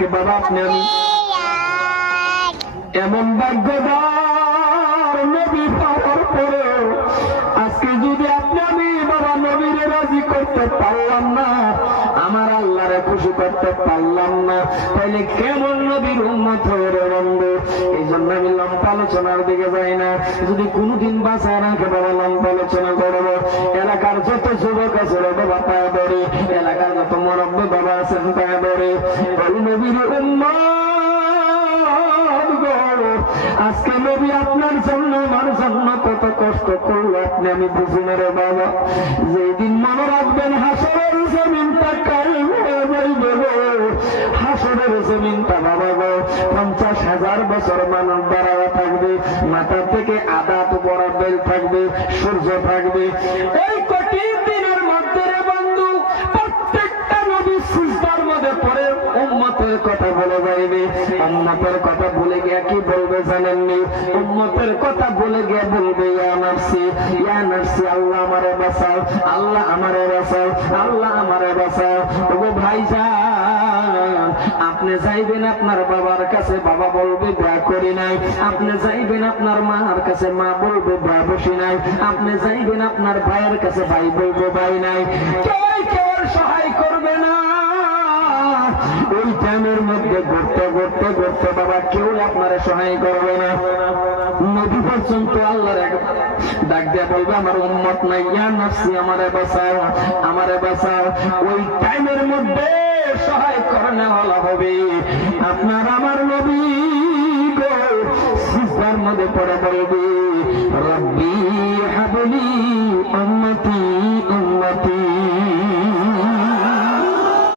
আজকে বাবা আপনি আমি এমন ভাগ্যবান নবী পাওয়ার পরে আজকে যদি আপনি আমি বাবা নবীরে রাজি করতে পারলাম না, আমার আল্লাহরে খুশি করতে পারলাম না, তাইলে কেমন নবীর উম্মত হয়ে বন্ধু? এই জন্য আমি লম্বা আলোচনার দিকে যাই না। যদি কোনদিন বাঁচায় রাখে বাবা লম্বা আলোচনা করবো। এলাকার যত যুবক আছে বাবা পায়ে ধরে, এলাকার যত মুরব্বি বাবা আছেন পায়ে ধরে, ওই নবীর উম্মত আজকে নবী আপনার জন্য আমার জন্য কত কষ্ট করলো আপনি আমি বুঝি না রে বাবা। যেদিন মনে রাখবেন হাসরের জমিনটা কায়েম হয়ে যাইবে গো, হাসরের জমিনটা বাবা গো 50,000 বছর মানুষ দাঁড়ানো থাকবে, মাথা থেকে আধা তো বড় বেল থাকবে, সূর্য থাকবে। এই কঠিন দিনের মধ্যে রে বন্ধু প্রত্যেকটা নবী সিজদার মধ্যে পড়ে উম্মতের কথা বলে যাইবে। উম্মতের কথা বলে গিয়া কি বলবে জানেননি? উম্মতের কথা বলে গিয়া বলবে ইয়া নাফসি ইয়া নাফসি, আল্লাহ আমারে বাঁচাও, আল্লাহ আমারে বাঁচাও, আল্লাহ আমারে বাঁচাও। ওগো ভাইজান, আপনি যাইবেন আপনার বাবার কাছে, বাবা বলবে বিয়া করি নাই। আপনি যাইবেন আপনার মার কাছে, মা বলবে বিয়া বসি নাই। আপনি যাইবেন আপনার ভাইয়ের কাছে, ভাই বলবে ভাই নাই। কেউ কেউ সহায় করবে না। ওই টাইমের মধ্যে ঘুরতে ঘুরতে ঘুরতে বাবা কেউ আপনারা সহায় করবে না। নবী পর্যন্ত আল্লাহর ডাক দিয়া বলবে আমার উম্মত নাই, ইয়া নাফসি আমারে বাঁচাও, আমারে বাঁচাও। ওই টাইমের মধ্যে সহায় করনে হলা হবে আপনার আমার নবী গো সিজদার মধ্যে পড়ে বলবে রব্বি হাবলি